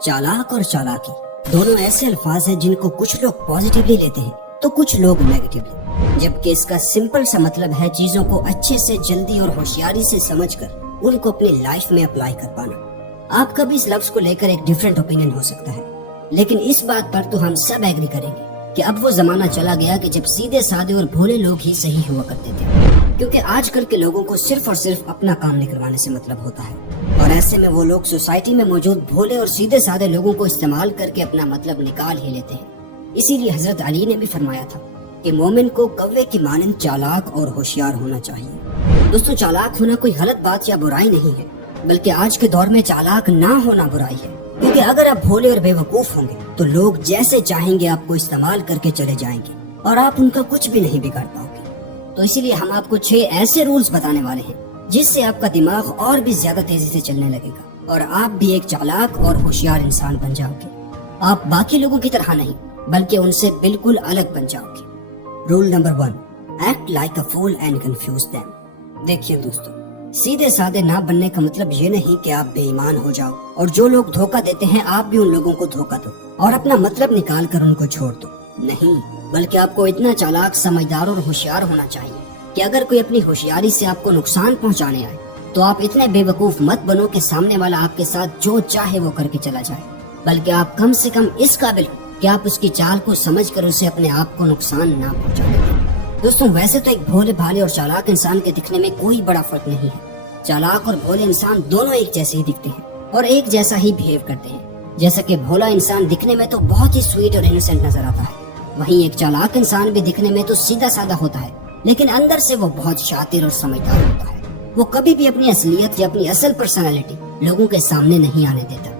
चालाक और चालाकी दोनों ऐसे अल्फाज हैं जिनको कुछ लोग पॉजिटिवली लेते हैं तो कुछ लोग नेगेटिवली, जबकि इसका सिंपल सा मतलब है चीजों को अच्छे से, जल्दी और होशियारी से समझकर उनको अपनी लाइफ में अप्लाई कर पाना। आपका भी इस लफ्ज को लेकर एक डिफरेंट ओपिनियन हो सकता है, लेकिन इस बात पर तो हम सब एग्री करेंगे कि अब वो जमाना चला गया कि जब सीधे साधे और भोले लोग ही सही हुआ करते थे, क्योंकि आजकल के लोगों को सिर्फ और सिर्फ अपना काम निकलवाने से मतलब होता है। और ऐसे में वो लोग सोसाइटी में मौजूद भोले और सीधे साधे लोगों को इस्तेमाल करके अपना मतलब निकाल ही लेते हैं। इसीलिए हजरत अली ने भी फरमाया था कि मोमिन को कौवे की मानंद चालाक और होशियार होना चाहिए। दोस्तों, चालाक होना कोई गलत बात या बुराई नहीं है, बल्कि आज के दौर में चालाक ना होना बुराई है, क्योंकि अगर आप भोले और बेवकूफ होंगे तो लोग जैसे चाहेंगे आपको इस्तेमाल करके चले जाएंगे और आप उनका कुछ भी नहीं बिगाड़ पाओगे। तो इसीलिए हम आपको 6 ऐसे रूल्स बताने वाले हैं जिससे आपका दिमाग और भी ज्यादा तेजी से चलने लगेगा और आप भी एक चालाक और होशियार इंसान बन जाओगे। आप बाकी लोगों की तरह नहीं, बल्कि उनसे बिल्कुल अलग बन जाओगे। Rule number 1, act like a fool and confuse them. देखिए दोस्तों, सीधे साधे ना बनने का मतलब ये नहीं कि आप बेईमान हो जाओ और जो लोग धोखा देते हैं आप भी उन लोगों को धोखा दो और अपना मतलब निकाल कर उनको छोड़ दो। नहीं, बल्कि आपको इतना चालाक, समझदार और होशियार होना चाहिए कि अगर कोई अपनी होशियारी से आपको नुकसान पहुंचाने आए तो आप इतने बेवकूफ मत बनो कि सामने वाला आपके साथ जो चाहे वो करके चला जाए, बल्कि आप कम से कम इस काबिल हो कि आप उसकी चाल को समझकर उसे अपने आप को नुकसान ना पहुंचाने दें। दोस्तों, वैसे तो एक भोले भाले और चालाक इंसान के दिखने में कोई बड़ा फर्क नहीं है। चालाक और भोले इंसान दोनों एक जैसे ही दिखते हैं और एक जैसा ही बिहेव करते हैं। जैसा कि भोला इंसान दिखने में तो बहुत ही स्वीट और इनोसेंट नजर आता है, वहीं एक चालाक इंसान भी दिखने में तो सीधा साधा होता है, लेकिन अंदर से वो बहुत शातिर और समझदार होता है। वो कभी भी अपनी असलियत या अपनी असल पर्सनालिटी लोगों के सामने नहीं आने देता,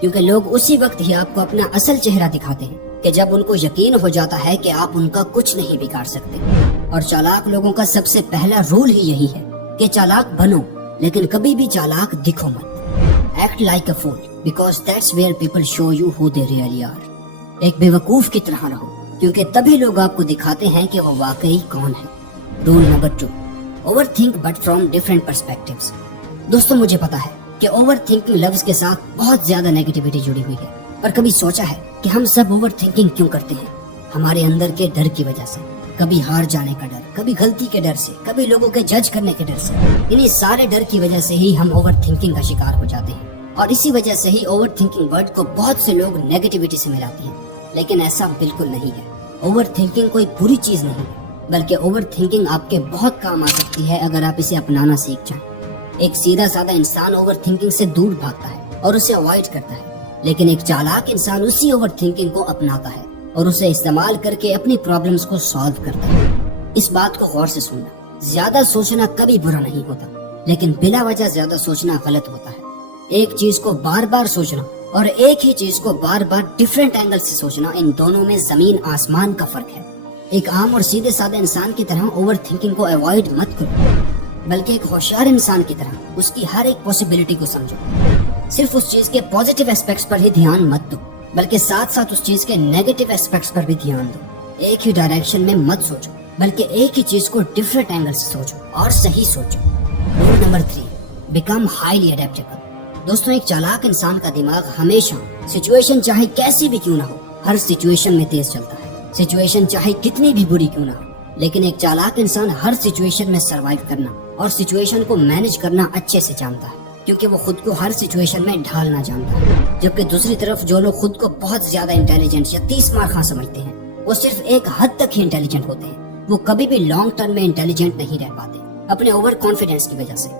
क्योंकि लोग उसी वक्त ही आपको अपना असल चेहरा दिखाते हैं कि जब उनको यकीन हो जाता है कि आप उनका कुछ नहीं बिगाड़ सकते। और चालाक लोगों का सबसे पहला रूल ही यही है कि चालाक बनो, लेकिन कभी भी चालाक दिखो मत। Act like a fool because that's where people show you who they really are. एक बेवकूफ की तरह रहो, क्योंकि तभी लोग आपको दिखाते हैं कि वो वाकई कौन है। Rule number 2, over think but from different perspectives. दोस्तों, मुझे पता है कि ओवर थिंकिंग लफ्ज के साथ बहुत ज्यादा नेगेटिविटी जुड़ी हुई है, पर कभी सोचा है कि हम सब ओवर थिंकिंग क्यों करते हैं? हमारे अंदर के डर की वजह से, कभी हार जाने का डर, कभी गलती के डर से, कभी लोगों के जज करने के डर से। इन्हीं सारे डर की वजह से ही हम ओवर थिंकिंग का शिकार हो जाते हैं, और इसी वजह से ही ओवर थिंकिंग वर्ड को बहुत से लोग नेगेटिविटी से मिलाते हैं, लेकिन ऐसा बिल्कुल नहीं है। ओवर थिंकिंग कोई बुरी चीज नहीं है, बल्कि ओवर थिंकिंग आपके बहुत काम आ सकती है अगर आप इसे अपनाना सीख जाएं। एक सीधा साधा इंसान ओवर थिंकिंग से दूर भागता है और उसे अवॉइड करता है, लेकिन एक चालाक इंसान उसी ओवर थिंकिंग को अपनाता है और उसे इस्तेमाल करके अपनी प्रॉब्लम्स को सॉल्व करता है। इस बात को गौर से सुनना, ज्यादा सोचना कभी बुरा नहीं होता, लेकिन बिना वजह ज्यादा सोचना गलत होता है। एक चीज को बार बार सोचना और एक ही चीज को बार बार डिफरेंट एंगल से सोचना, इन दोनों में जमीन आसमान का फर्क है। एक आम और सीधे साधे इंसान की तरह ओवर थिंकिंग को अवॉइड मत करो, बल्कि एक होशियार इंसान की तरह उसकी हर एक पॉसिबिलिटी को समझो। सिर्फ उस चीज के पॉजिटिव एस्पेक्ट्स पर ही ध्यान मत दो, बल्कि साथ साथ उस चीज के नेगेटिव एस्पेक्ट्स पर भी ध्यान दो। एक ही डायरेक्शन में मत सोचो, बल्कि एक ही चीज को डिफरेंट एंगल से सोचो और सही सोचो। Rule number 3, become highly adaptable. दोस्तों, एक चालाक इंसान का दिमाग हमेशा सिचुएशन चाहे कैसी भी क्यों ना हो, हर सिचुएशन में तेज चलता है। सिचुएशन चाहे कितनी भी बुरी क्यों ना हो, लेकिन एक चालाक इंसान हर सिचुएशन में सरवाइव करना और सिचुएशन को मैनेज करना अच्छे से जानता है, क्योंकि वो खुद को हर सिचुएशन में ढालना जानता है। जबकि दूसरी तरफ जो लोग खुद को बहुत ज्यादा इंटेलिजेंट या 30 मार खा समझते हैं, वो सिर्फ एक हद तक ही इंटेलिजेंट होते हैं। वो कभी भी लॉन्ग टर्म में इंटेलिजेंट नहीं रह पाते, अपने ओवर कॉन्फिडेंस की वजह से।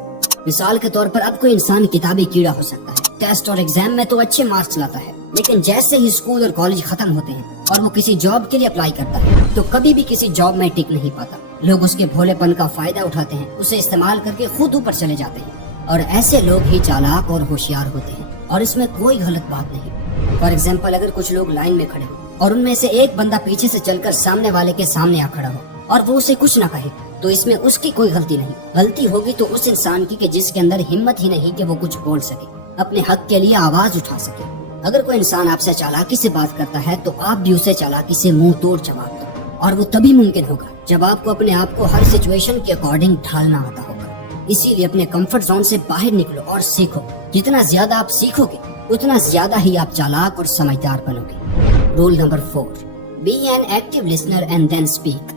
मिसाल के तौर पर अब कोई इंसान किताबी कीड़ा हो सकता है, टेस्ट और एग्जाम में तो अच्छे मार्क्स लाता है, लेकिन जैसे ही स्कूल और कॉलेज खत्म होते हैं और वो किसी जॉब के लिए अप्लाई करता है तो कभी भी किसी जॉब में टिक नहीं पाता। लोग उसके भोलेपन का फायदा उठाते हैं, उसे इस्तेमाल करके खुद ऊपर चले जाते हैं, और ऐसे लोग ही चालाक और होशियार होते हैं, और इसमें कोई गलत बात नहीं। फॉर एग्जाम्पल, अगर कुछ लोग लाइन में खड़े हो और उनमें से एक बंदा पीछे से चलकर सामने वाले के सामने आ खड़ा हो और वो उसे कुछ ना कहे, तो इसमें उसकी कोई गलती नहीं। गलती होगी तो उस इंसान की कि जिसके अंदर हिम्मत ही नहीं कि वो कुछ बोल सके, अपने हक के लिए आवाज उठा सके। अगर कोई इंसान आपसे चालाकी से बात करता है तो आप भी उसे चालाकी से मुंह तोड़ जवाब दो, और वो तभी मुमकिन होगा जब आपको अपने आप को हर सिचुएशन के अकॉर्डिंग ढालना आता होगा। इसीलिए अपने कंफर्ट जोन से बाहर निकलो और सीखो। जितना ज्यादा आप सीखोगे उतना ज्यादा ही आप चालाक और समझदार बनोगे। Rule number 4, be an active listener and then speak.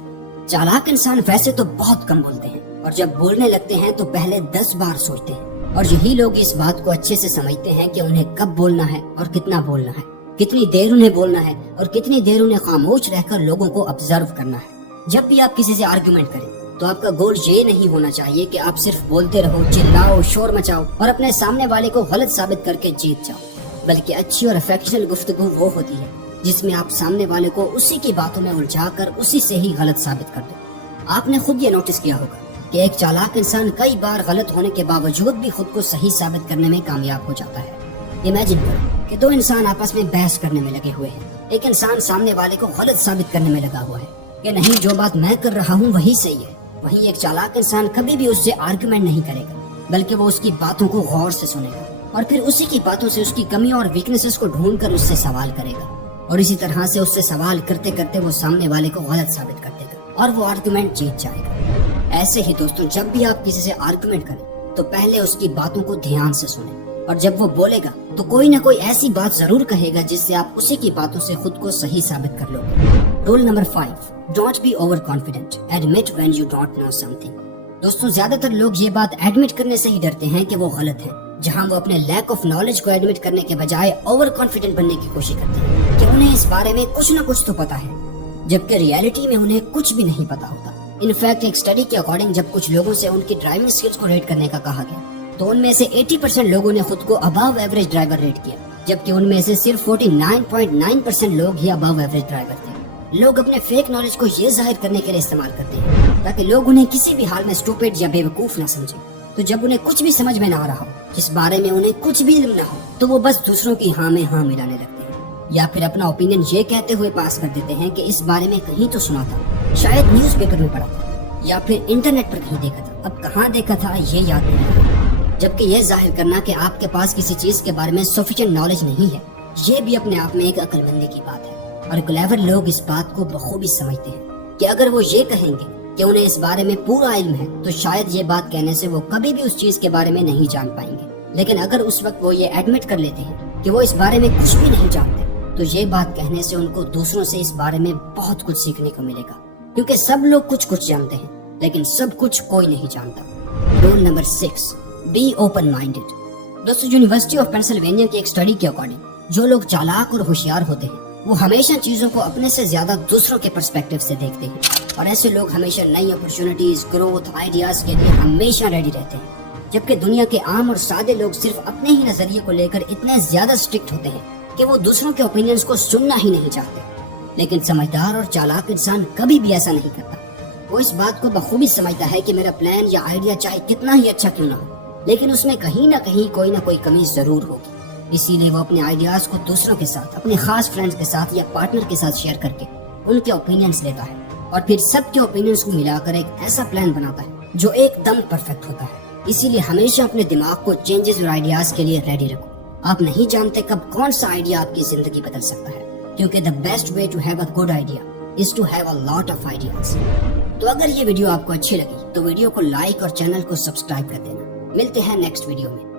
चालाक इंसान वैसे तो बहुत कम बोलते हैं और जब बोलने लगते हैं तो पहले 10 बार सोचते हैं, और यही लोग इस बात को अच्छे से समझते हैं कि उन्हें कब बोलना है और कितना बोलना है, कितनी देर उन्हें बोलना है और कितनी देर उन्हें खामोश रहकर लोगों को ऑब्जर्व करना है। जब भी आप किसी से आर्गुमेंट करें तो आपका गोल ये नहीं होना चाहिए कि आप सिर्फ बोलते रहो, चिल्लाओ, शोर मचाओ और अपने सामने वाले को गलत साबित करके जीत जाओ, बल्कि अच्छी और अफेक्शनल गुफ्तगू वो होती है जिसमें आप सामने वाले को उसी की बातों में उलझाकर उसी से ही गलत साबित कर दो। आपने खुद ये नोटिस किया होगा कि एक चालाक इंसान कई बार गलत होने के बावजूद भी खुद को सही साबित करने में कामयाब हो जाता है। इमेजिन करो कि दो इंसान आपस में बहस करने में लगे हुए हैं। एक इंसान सामने वाले को गलत साबित करने में लगा हुआ है कि नहीं, जो बात मैं कर रहा हूँ वही सही है। वहीं एक चालाक इंसान कभी भी उससे आर्गुमेंट नहीं करेगा, बल्कि वो उसकी बातों को गौर से सुनेगा और फिर उसी की बातों से उसकी कमियों और वीकनेसेस को ढूंढकर उससे सवाल करेगा, और इसी तरह से उससे सवाल करते करते वो सामने वाले को गलत साबित कर देगा और वो आर्गुमेंट जीत जाएगा। ऐसे ही दोस्तों, जब भी आप किसी से आर्गुमेंट करें तो पहले उसकी बातों को ध्यान से सुनें, और जब वो बोलेगा तो कोई ना कोई ऐसी बात जरूर कहेगा जिससे आप उसी की बातों से खुद को सही साबित कर लोगे। Rule number 5, don't be over confident, admit when you don't know something. दोस्तों, ज्यादातर लोग ये बात एडमिट करने से ही डरते हैं कि वो गलत है, जहां वो अपने लैक ऑफ नॉलेज को एडमिट करने के बजाय ओवर कॉन्फिडेंट बनने की कोशिश करते हैं कि उन्हें इस बारे में कुछ न कुछ तो पता है, जबकि रियलिटी में उन्हें कुछ भी नहीं पता होता। इनफैक्ट एक स्टडी के अकॉर्डिंग जब कुछ लोगों से उनकी ड्राइविंग स्किल्स को रेट करने का कहा गया तो उनमें से 80% लोगों ने खुद को अबव एवरेज ड्राइवर रेट किया, जबकि उनमें से सिर्फ 49.9% लोग ही अबव एवरेज ड्राइवर थे। लोग अपने फेक नॉलेज को ये जाहिर करने के लिए इस्तेमाल करते हैं ताकि लोग उन्हें किसी भी हाल में स्टूपिड या बेवकूफ न समझें। तो जब उन्हें कुछ भी समझ में ना आ रहा हो, जिस बारे में उन्हें कुछ भी इल्म न हो, तो वो बस दूसरों की हाँ में हाँ मिलाने लगते हैं, या फिर अपना ओपिनियन ये कहते हुए पास कर देते हैं कि इस बारे में कहीं तो सुना था, शायद न्यूज़पेपर में पढ़ा था, या फिर इंटरनेट पर कहीं देखा था, अब कहाँ देखा था ये याद नहीं। जबकि यह जाहिर करना कि आपके पास किसी चीज के बारे में सफिशिएंट नॉलेज नहीं है, ये भी अपने आप में एक अक्लमंदी की बात है। और क्लेवर लोग इस बात को बखूबी समझते हैं कि अगर वो ये कहेंगे कि उन्हें इस बारे में पूरा इल्म है, तो शायद ये बात कहने से वो कभी भी उस चीज के बारे में नहीं जान पाएंगे। लेकिन अगर उस वक्त वो ये एडमिट कर लेते हैं कि वो इस बारे में कुछ भी नहीं जानते, तो ये बात कहने से उनको दूसरों से इस बारे में बहुत कुछ सीखने को मिलेगा, क्योंकि सब लोग कुछ कुछ जानते हैं लेकिन सब कुछ कोई नहीं जानता। Rule number 6, be open minded. दोस्तों, यूनिवर्सिटी ऑफ पेंसिल्वेनिया की एक स्टडी के अकॉर्डिंग जो लोग चालाक और होशियार होते हैं वो हमेशा चीजों को अपने से ज्यादा दूसरों के पर्सपेक्टिव से देखते हैं, और ऐसे लोग हमेशा नई अपॉर्चुनिटीज, ग्रोथ, आइडियाज के लिए हमेशा रेडी रहते हैं। जबकि दुनिया के आम और सादे लोग सिर्फ अपने ही नजरिए को लेकर इतने ज्यादा स्ट्रिक्ट होते हैं कि वो दूसरों के ओपिनियंस को सुनना ही नहीं चाहते। लेकिन समझदार और चालाक इंसान कभी भी ऐसा नहीं करता। वो इस बात को बखूबी समझता है कि मेरा प्लान या आइडिया चाहे कितना ही अच्छा क्यों ना हो, लेकिन उसमें कहीं ना कहीं कोई ना कोई कमी जरूर होगी। इसीलिए वो अपने आइडियाज को दूसरों के साथ, अपने खास फ्रेंड्स के साथ या पार्टनर के साथ शेयर करके उनके ओपिनियंस लेता है, और फिर सबके ओपिनियंस को मिलाकर एक ऐसा प्लान बनाता है जो एकदम परफेक्ट होता है। इसीलिए हमेशा अपने दिमाग को चेंजेस और आइडियाज के लिए रेडी रखो। आप नहीं जानते कब कौन सा आइडिया आपकी जिंदगी बदल सकता है, क्योंकि the best way to have a good idea is to have a lot of ideas. तो अगर ये वीडियो आपको अच्छी लगी तो वीडियो को लाइक और चैनल को सब्सक्राइब कर देना। मिलते हैं नेक्स्ट वीडियो में।